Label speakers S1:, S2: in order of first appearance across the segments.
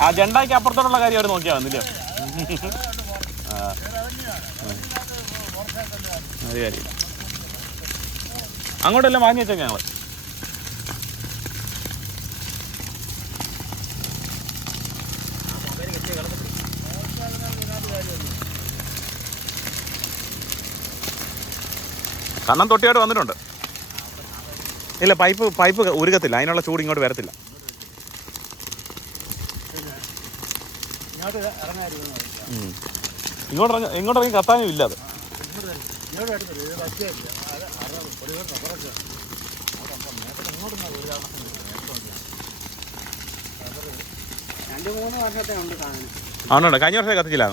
S1: ആ ജണ്ടായ്ക്ക് അപ്പുറത്തോട്ടുള്ള കാര്യം അവർ നോക്കിയാൽ വന്നില്ല ആ അത് കാര്യമില്ല അങ്ങോട്ടെല്ലാം വാങ്ങി വെച്ചാൽ ഞങ്ങൾ കണ്ണം തൊട്ടിയായിട്ട് വന്നിട്ടുണ്ട്. ഇല്ല പൈപ്പ് പൈപ്പ് ഉരുകത്തില്ല. അതിനുള്ള ചൂട് ഇങ്ങോട്ട് വരത്തില്ല.
S2: ഇങ്ങോട്ട് ഇറങ്ങാതിരിക്കുന്നു.
S1: ഇങ്ങോട്ട് ഇങ്ങോട്ടിറങ്ങി കത്താനും ഇല്ല അത്. ആണോ? കഴിഞ്ഞ വർഷം
S2: നോക്കണേ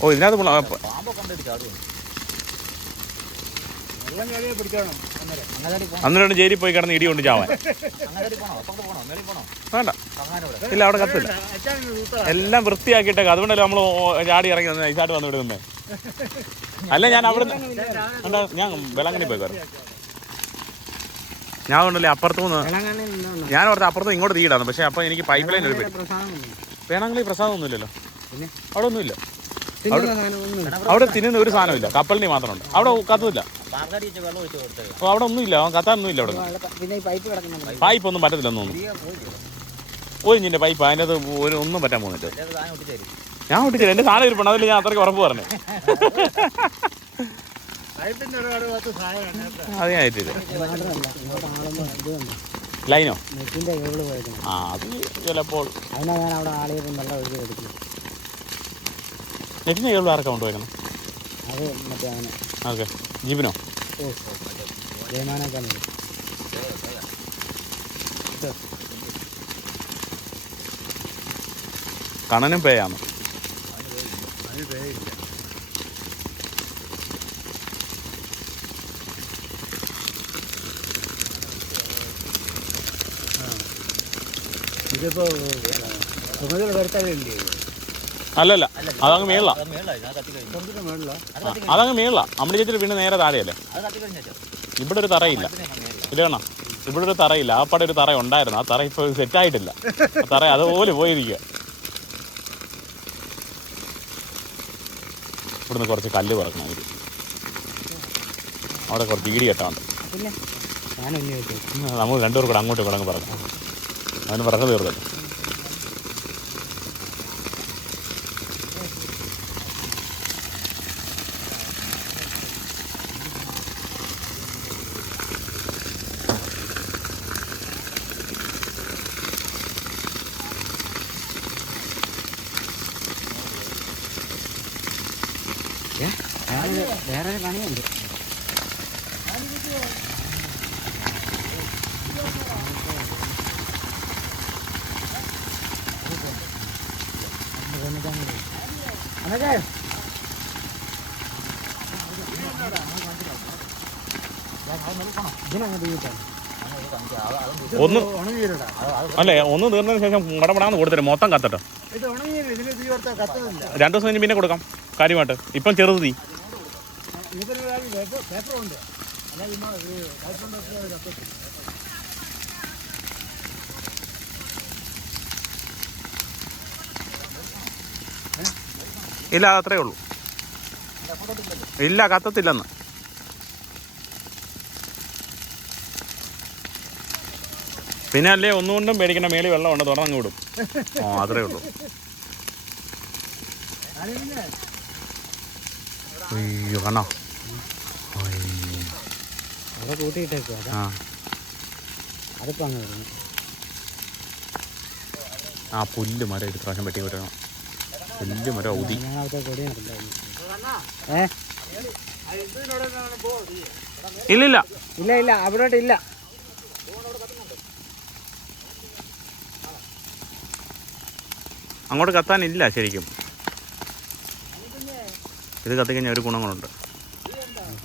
S1: ഓ ഇതിനകത്ത് മുള്ള- ആ,
S2: പാമ്പൊക്കെ കണ്ടിട്ട് ചാടും മുള്ളം ചാടിയെ പിടിക്കണം അന്നേരം
S1: ജയിലിൽ പോയി കിടന്ന് ഇടി കൊണ്ട് ചാവാൻ. വേണ്ട. ഇല്ല അവിടെ കത്തില്ല. എല്ലാം വൃത്തിയാക്കിയിട്ടേക്ക്. അതുകൊണ്ടല്ലേ നമ്മൾ ചാടി ഇറങ്ങി വന്ന് നൈസായിട്ട് വന്ന് വിടുന്നേ അല്ല ഞാൻ അവിടെ ഞാൻ വെളങ്ങണി പോയി കയറും ഞാൻ ഉണ്ടല്ലേ അപ്പുറത്തുനിന്ന് ഞാൻ ഓർത്ത് അപ്പുറത്ത് ഇങ്ങോട്ട് തീടാന്ന് പക്ഷെ അപ്പൊ എനിക്ക് പൈപ്പ് ലൈൻ ഒരു വേണമെങ്കിൽ പ്രസാദം ഒന്നുമില്ലല്ലോ? അവിടെ ഒന്നുമില്ല. അവിടെ തിന്നുന്ന ഒരു സാധനമില്ല. കപ്പലിന് മാത്രമുണ്ട്. അവിടെ കത്തുമില്ല. അപ്പോൾ അവിടെ ഒന്നുമില്ല. അവൻ കത്താനൊന്നുമില്ല അവിടെ.
S2: പിന്നെ ഈ പൈപ്പ് കിടക്കുന്നുണ്ട്.
S1: പൈപ്പ് ഒന്നും പറ്റത്തില്ലെന്ന് തോന്നുന്നു. ഒഴിഞ്ഞിന്റെ പൈപ്പ് അതിന്റെ അത് ഒരു ഒന്നും പറ്റാൻ പോകുന്നില്ല. ഞാൻ ഒട്ടിച്ചില്ല എന്റെ സാധനം ഇരിപ്പുണ്ട് അതിൽ ഞാൻ അത്രയ്ക്ക് ഉറപ്പ് പറഞ്ഞു. അത് ഞാൻ ഏറ്റില്ല ലൈനോ ആ അത് ചിലപ്പോൾ നെറ്റിന് കേബിൾ ആർക്കാ കൊണ്ടുപോയിക്കണം?
S2: അത് മറ്റേ അവന്
S1: ഓക്കെ.
S2: ഓ ജയമാനൊക്കെ
S1: കണനും പേയാണ്.
S2: ഇതിപ്പോ സുമതികൾ വരുത്താറില്ലേ
S1: അല്ലല്ല അതങ്ങ് മേളിലോ. അതങ്ങ് മേളില. അമ്മടി ചേച്ചിട്ട് പിന്നെ നേരെ താഴെയല്ലേ? ഇവിടെ ഒരു തറയില്ല. ഇല്ലണ ഇവിടെ ഒരു തറയില്ല. ആ പടം ഒരു തറ ഉണ്ടായിരുന്നു. ആ തറ ഇപ്പോൾ സെറ്റ് ആയിട്ടില്ല. തറ അതുപോലെ പോയിരിക്കുക ഇവിടുന്ന് കുറച്ച് കല്ല് പറക്കണം അവർ അവിടെ കുറച്ച് ഈടി കെട്ടാണ്ട് നമ്മൾ രണ്ടുപേർ കൂടെ അങ്ങോട്ടും ഇവിടെ അങ്ങ് പറഞ്ഞു അവന് പറഞ്ഞു തീർന്നല്ലോ.
S2: വേറൊരു പണിയുണ്ട്. അതൊക്കെ
S1: ഒന്ന് അല്ലേ ഒന്ന് തീർന്നതിന് ശേഷം മടപടാന്ന് കൊടുത്തരും മൊത്തം കത്തട്ടോ. രണ്ടു ദിവസം കഴിഞ്ഞ് പിന്നെ കൊടുക്കാം. കാര്യമായിട്ട്. ഇപ്പം ചെറുത്
S2: കത്തത്തില്ല
S1: ഇല്ല അതത്രേ ഉള്ളൂ. ഇല്ല കത്തത്തില്ലെന്ന്. പിന്നെ അല്ലേ ഒന്നുകൊണ്ടും മേടിക്കണ മേളി വെള്ളമുണ്ട് തുറന്നങ്ങ് വിടും. ഓ അത്രേ ഉള്ളൂ. അയ്യോ കണ്ണോ
S2: അവിടെ കൂട്ടിയിട്ടേക്കോ
S1: ആ ആ പുല്ല് മരം എടുത്ത് പ്രാവശ്യം വെട്ടി വിടണം പുല്ല് മരം
S2: ഔതി
S1: ഇല്ലില്ല
S2: ഇല്ല ഇല്ല അവിടോട്ട് ഇല്ല
S1: അങ്ങോട്ട് കത്താനില്ല ശരിക്കും. ഇത് കത്തിക്കഴിഞ്ഞാൽ ഒരു ഗുണങ്ങളുണ്ട്.